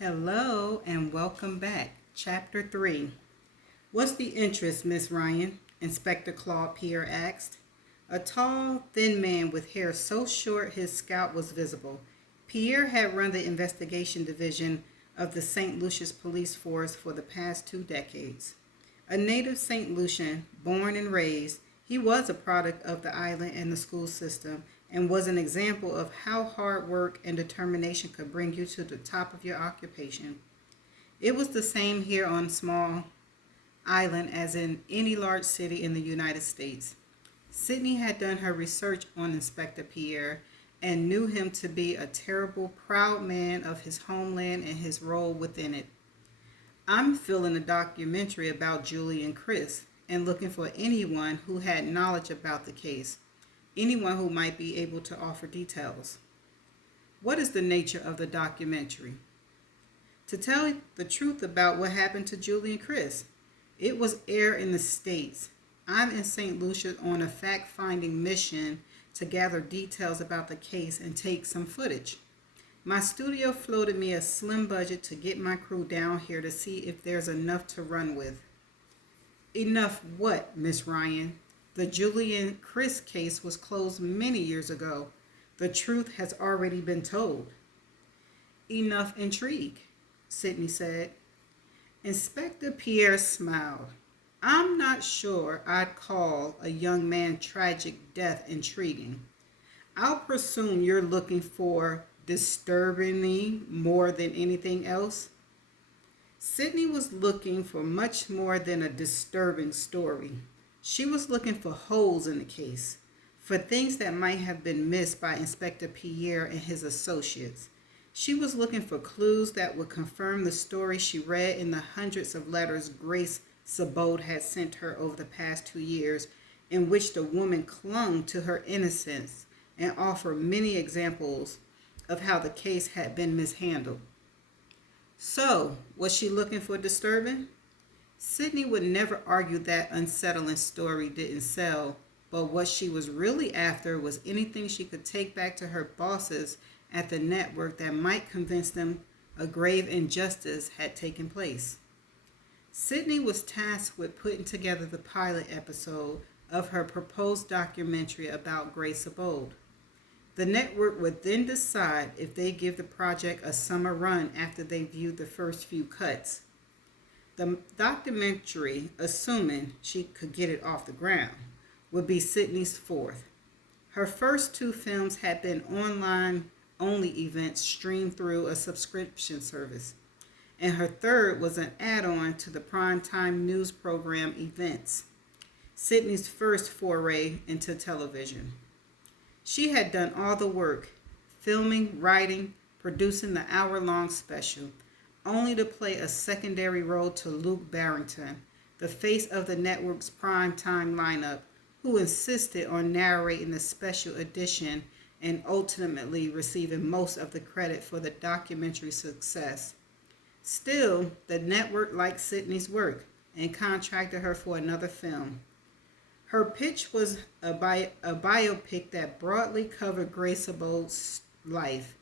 Hello and welcome back. Chapter 3. What's the interest, Miss Ryan? Inspector Claude Pierre asked. A tall, thin man with hair so short his scalp was visible. Pierre had run the investigation division of the St. Lucia's police force for the past 2 decades. A native St. Lucian, born and raised, he was a product of the island and the school system and was an example of how hard work and determination could bring you to the top of your occupation. It was the same here on small island as in any large city in the United States. Sydney had done her research on Inspector Pierre and knew him to be a terrible, proud man of his homeland and his role within it. I'm filming a documentary about Julie and Chris and looking for anyone who had knowledge about the case, anyone who might be able to offer details. What is the nature of the documentary? To tell the truth about what happened to Julie and Chris. It was aired in the States. I'm in St. Lucia on a fact finding mission to gather details about the case and take some footage. My studio floated me a slim budget to get my crew down here to see if there's enough to run with. Enough what, Miss Ryan? The Julie and Chris case was closed many years ago. The truth has already been told. Enough intrigue, Sydney said. Inspector Pierre smiled. I'm not sure I'd call a young man's tragic death intriguing. I'll presume you're looking for disturbingly more than anything else. Sydney was looking for much more than a disturbing story. She was looking for holes in the case, for things that might have been missed by Inspector Pierre and his associates. She was looking for clues that would confirm the story she read in the hundreds of letters Grace Sabode had sent her over the past 2 years, in which the woman clung to her innocence and offered many examples of how the case had been mishandled. So, was she looking for disturbing? Sydney would never argue that unsettling story didn't sell, but what she was really after was anything she could take back to her bosses at the network that might convince them a grave injustice had taken place. Sydney was tasked with putting together the pilot episode of her proposed documentary about Grace Abode. The network would then decide if they give the project a summer run after they viewed the first few cuts. The documentary, assuming she could get it off the ground, would be Sydney's fourth. Her first two films had been online only events streamed through a subscription service, and her third was an add on to the primetime news program Events, Sydney's first foray into television. She had done all the work, filming, writing, producing the hour-long special, only to play a secondary role to Luke Barrington, the face of the network's primetime lineup, who insisted on narrating the special edition and ultimately receiving most of the credit for the documentary's success. Still, the network liked Sydney's work and contracted her for another film. Her pitch was a biopic that broadly covered Grace Abode's life,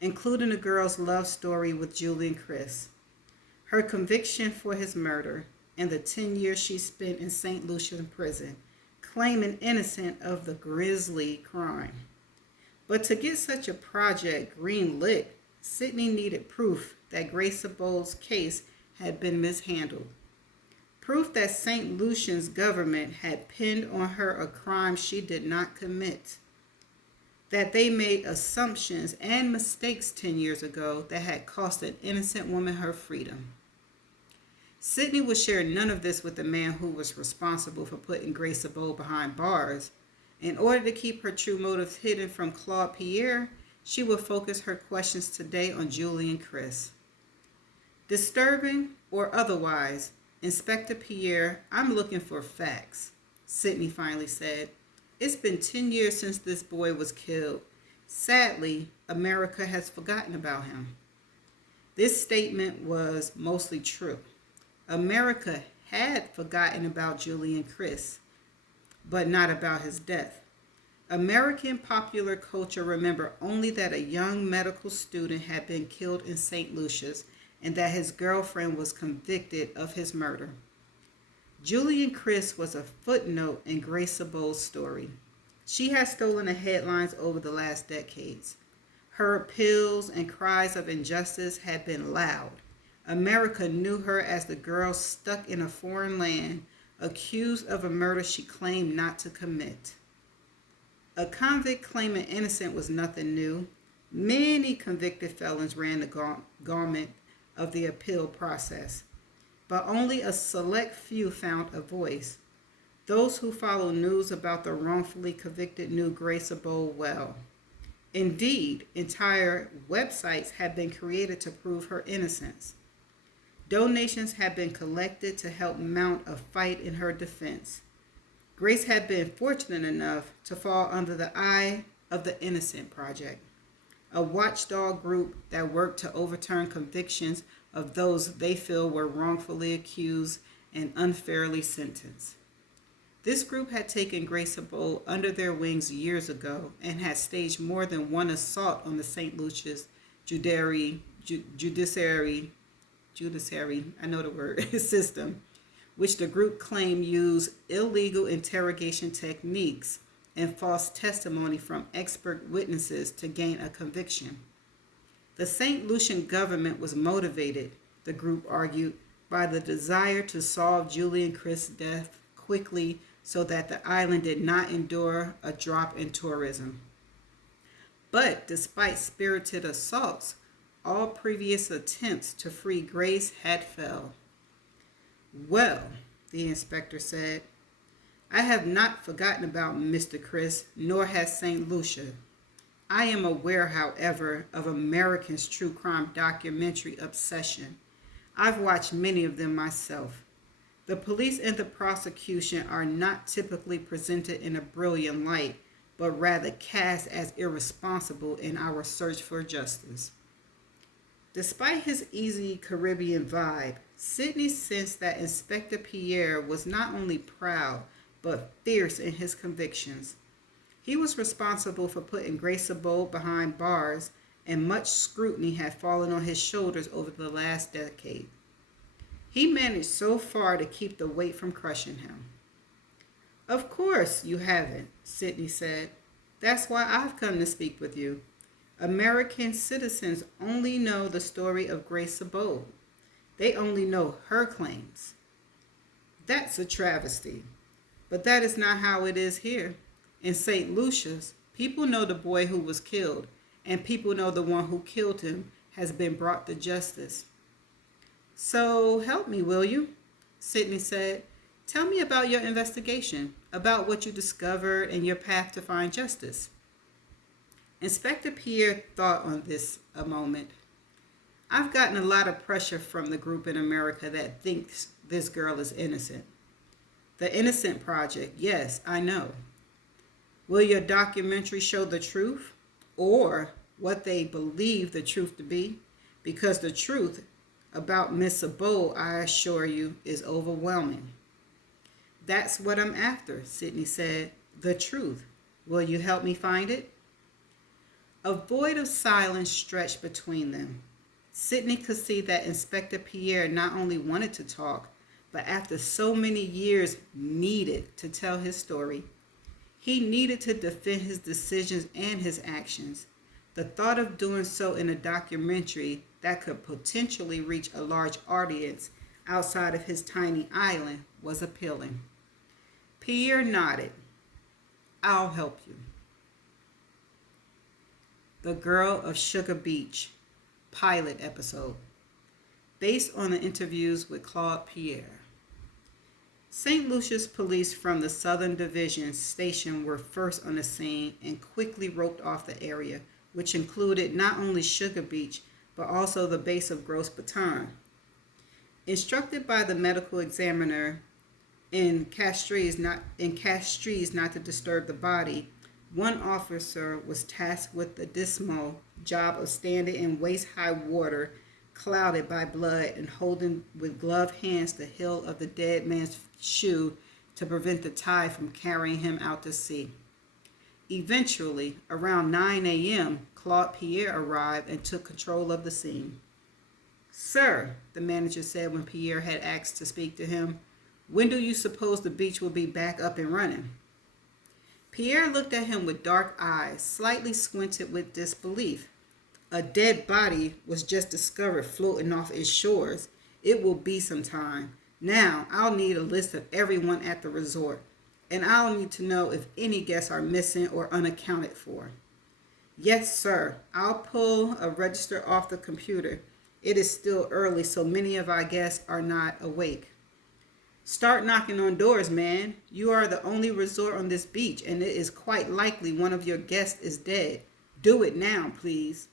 including the girl's love story with Julie and Chris, her conviction for his murder, and the 10 years she spent in St. Lucia prison, claiming innocent of the grisly crime. But to get such a project green-lit, Sydney needed proof that Grace Abode's case had been mishandled. Proof that St. Lucian's government had pinned on her a crime she did not commit. That they made assumptions and mistakes 10 years ago that had cost an innocent woman her freedom. Sydney would share none of this with the man who was responsible for putting Grace Abode behind bars. In order to keep her true motives hidden from Claude Pierre, she would focus her questions today on Julie and Chris. Disturbing or otherwise, Inspector Pierre, I'm looking for facts, Sydney finally said. It's been 10 years since this boy was killed. Sadly, America has forgotten about him. This statement was mostly true. America had forgotten about Julie and Chris, but not about his death. American popular culture remembered only that a young medical student had been killed in St. Lucia's and that his girlfriend was convicted of his murder. Julian Christ was a footnote in Grace Sable's story. She has stolen the headlines over the last decades. Her appeals and cries of injustice had been loud. America knew her as the girl stuck in a foreign land, accused of a murder she claimed not to commit. A convict claiming innocent was nothing new. Many convicted felons ran the gauntlet of the appeal process, but only a select few found a voice. Those who follow news about the wrongfully convicted knew Grace Sabo well. Indeed, entire websites have been created to prove her innocence. Donations have been collected to help mount a fight in her defense. Grace had been fortunate enough to fall under the eye of the Innocent Project, a watchdog group that worked to overturn convictions of those they feel were wrongfully accused and unfairly sentenced. This group had taken Grace Sabo under their wings years ago and had staged more than one assault on the St. Lucia's judiciary, I know the word, system, which the group claimed used illegal interrogation techniques and false testimony from expert witnesses to gain a conviction. The St. Lucian government was motivated, the group argued, by the desire to solve Julian Christ's death quickly so that the island did not endure a drop in tourism. But despite spirited assaults, all previous attempts to free Grace had failed. Well, the inspector said, I have not forgotten about Mr. Chris, nor has St. Lucia. I am aware, however, of Americans' true crime documentary obsession. I've watched many of them myself. The police and the prosecution are not typically presented in a brilliant light, but rather cast as irresponsible in our search for justice. Despite his easy Caribbean vibe, Sidney sensed that Inspector Pierre was not only proud, but fierce in his convictions. He was responsible for putting Grace Sabo behind bars, and much scrutiny had fallen on his shoulders over the last decade. He managed so far to keep the weight from crushing him. Of course you haven't, Sidney said. That's why I've come to speak with you. American citizens only know the story of Grace Sabo. They only know her claims. That's a travesty. But that is not how it is here. In St. Lucia's, people know the boy who was killed, and people know the one who killed him has been brought to justice. So help me, will you? Sidney said. Tell me about your investigation, about what you discovered and your path to find justice. Inspector Pierre thought on this a moment. I've gotten a lot of pressure from the group in America that thinks this girl is innocent. The Innocent Project, yes, I know. Will your documentary show the truth or what they believe the truth to be? Because the truth about Miss Sabo, I assure you, is overwhelming. That's what I'm after, Sidney said. The truth. Will you help me find it? A void of silence stretched between them. Sidney could see that Inspector Pierre not only wanted to talk, but after so many years needed to tell his story. He needed to defend his decisions and his actions. The thought of doing so in a documentary that could potentially reach a large audience outside of his tiny island was appealing. Pierre nodded. I'll help you. The Girl of Sugar Beach, pilot episode, based on the interviews with Claude Pierre. St. Lucia's police from the Southern Division Station were first on the scene and quickly roped off the area, which included not only Sugar Beach, but also the base of Gros Baton. Instructed by the medical examiner in Castries not to disturb the body, one officer was tasked with the dismal job of standing in waist-high water, clouded by blood, and holding with gloved hands the heel of the dead man's shoe to prevent the tide from carrying him out to sea. Eventually, around 9 a.m., Claude Pierre arrived and took control of the scene. "Sir," the manager said when Pierre had asked to speak to him, "when do you suppose the beach will be back up and running?" Pierre looked at him with dark eyes, slightly squinted with disbelief. "A dead body was just discovered floating off its shores. It will be some time. Now, I'll need a list of everyone at the resort, and I'll need to know if any guests are missing or unaccounted for." "Yes, sir. I'll pull a register off the computer. It is still early, so many of our guests are not awake." "Start knocking on doors, man. You are the only resort on this beach, and it is quite likely one of your guests is dead. Do it now, please."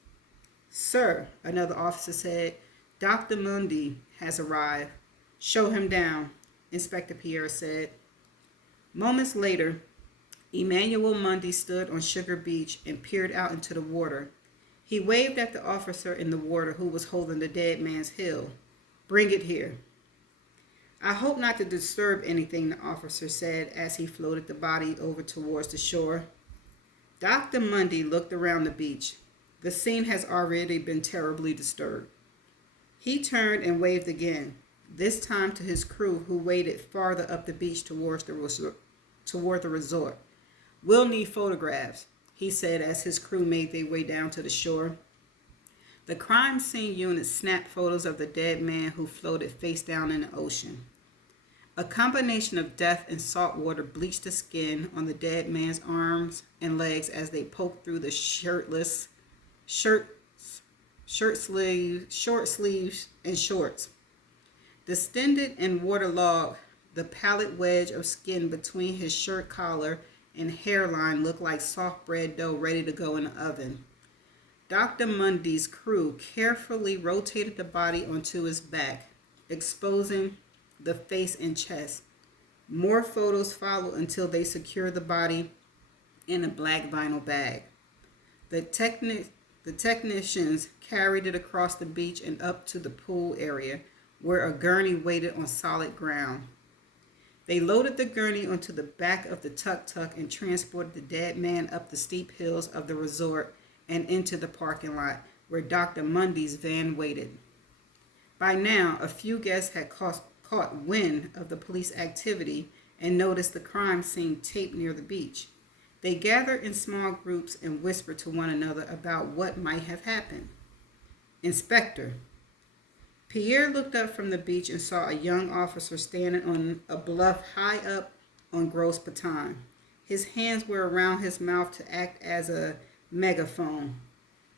"Sir," another officer said, "Dr. Mundy has arrived." "Show him down," Inspector Pierre said. Moments later, Emmanuel Mundy stood on Sugar Beach and peered out into the water. He waved at the officer in the water who was holding the dead man's heel. "Bring it here." "I hope not to disturb anything," the officer said as he floated the body over towards the shore. Dr. Mundy looked around the beach. The scene has already been terribly disturbed. He turned and waved again, this time to his crew who waited farther up the beach toward the resort. "We'll need photographs," he said as his crew made their way down to the shore. The crime scene unit snapped photos of the dead man who floated face down in the ocean. A combination of death and salt water bleached the skin on the dead man's arms and legs as they poked through the short sleeves and shorts. Distended and waterlogged, the pallid wedge of skin between his shirt collar and hairline looked like soft bread dough ready to go in the oven. Dr. Mundy's crew carefully rotated the body onto his back, exposing the face and chest. More photos followed until they secured the body in a black vinyl bag. The technicians carried it across the beach and up to the pool area, where a gurney waited on solid ground. They loaded the gurney onto the back of the tuk-tuk and transported the dead man up the steep hills of the resort and into the parking lot, where Dr. Mundy's van waited. By now, a few guests had caught wind of the police activity and noticed the crime scene taped near the beach. They gathered in small groups and whispered to one another about what might have happened. "Inspector." Pierre looked up from the beach and saw a young officer standing on a bluff high up on Gros Patin. His hands were around his mouth to act as a megaphone.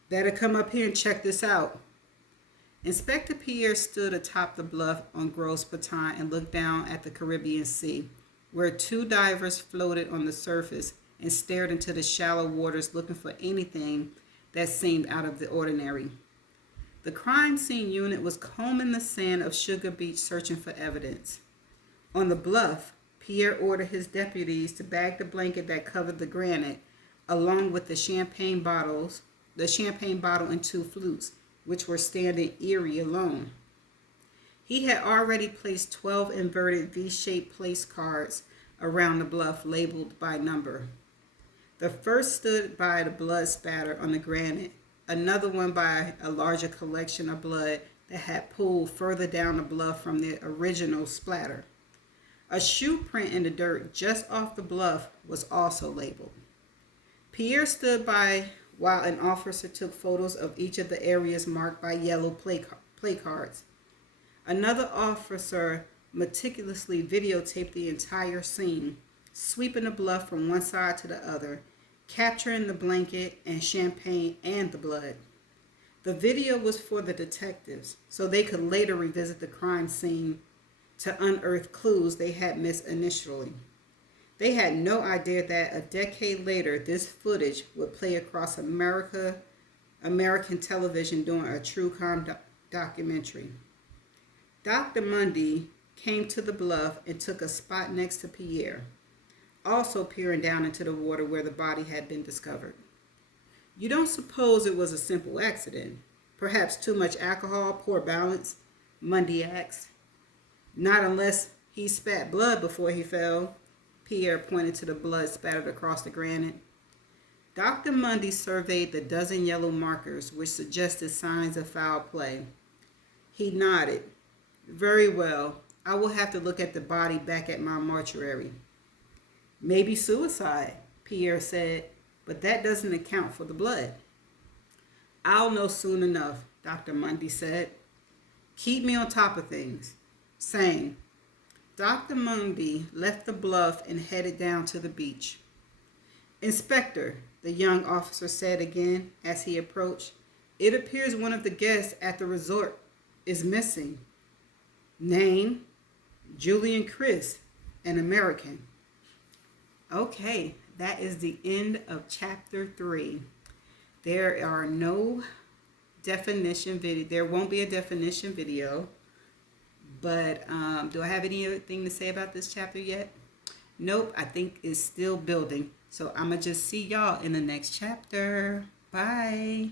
"Better come up here and check this out." Inspector Pierre stood atop the bluff on Gros Patin and looked down at the Caribbean Sea, where two divers floated on the surface and stared into the shallow waters looking for anything that seemed out of the ordinary. The crime scene unit was combing the sand of Sugar Beach searching for evidence. On the bluff, Pierre ordered his deputies to bag the blanket that covered the granite, along with the champagne bottle and two flutes, which were standing eerie alone. He had already placed 12 inverted V-shaped place cards around the bluff labeled by number. The first stood by the blood spatter on the granite, another one by a larger collection of blood that had pooled further down the bluff from the original splatter. A shoe print in the dirt just off the bluff was also labeled. Pierre stood by while an officer took photos of each of the areas marked by yellow play cards. Another officer meticulously videotaped the entire scene, sweeping the bluff from one side to the other, capturing the blanket and champagne and the blood. The video was for the detectives, so they could later revisit the crime scene to unearth clues they had missed initially. They had no idea that a decade later, this footage would play across American television during a true crime documentary. Dr. Mundy came to the bluff and took a spot next to Pierre, also peering down into the water where the body had been discovered. "You don't suppose it was a simple accident? Perhaps too much alcohol, poor balance?" Mundy asked. "Not unless he spat blood before he fell." Pierre pointed to the blood spattered across the granite. Dr. Mundy surveyed the dozen yellow markers which suggested signs of foul play. He nodded. Very well. I will have to look at the body back at my mortuary. Maybe suicide, Pierre said, but that doesn't account for the blood. I'll know soon enough, Dr. Mundy said. Keep me on top of things. Same. Dr. Mundy left the bluff and headed down to the beach. Inspector, the young officer said again as he approached, it appears one of the guests at the resort is missing. Name, Julian Chris, an American. Okay, that is the end of chapter 3. There are no definition video. There won't be a definition video. But do I have anything to say about this chapter yet? Nope, I think it's still building. So I'm going to just see y'all in the next chapter. Bye.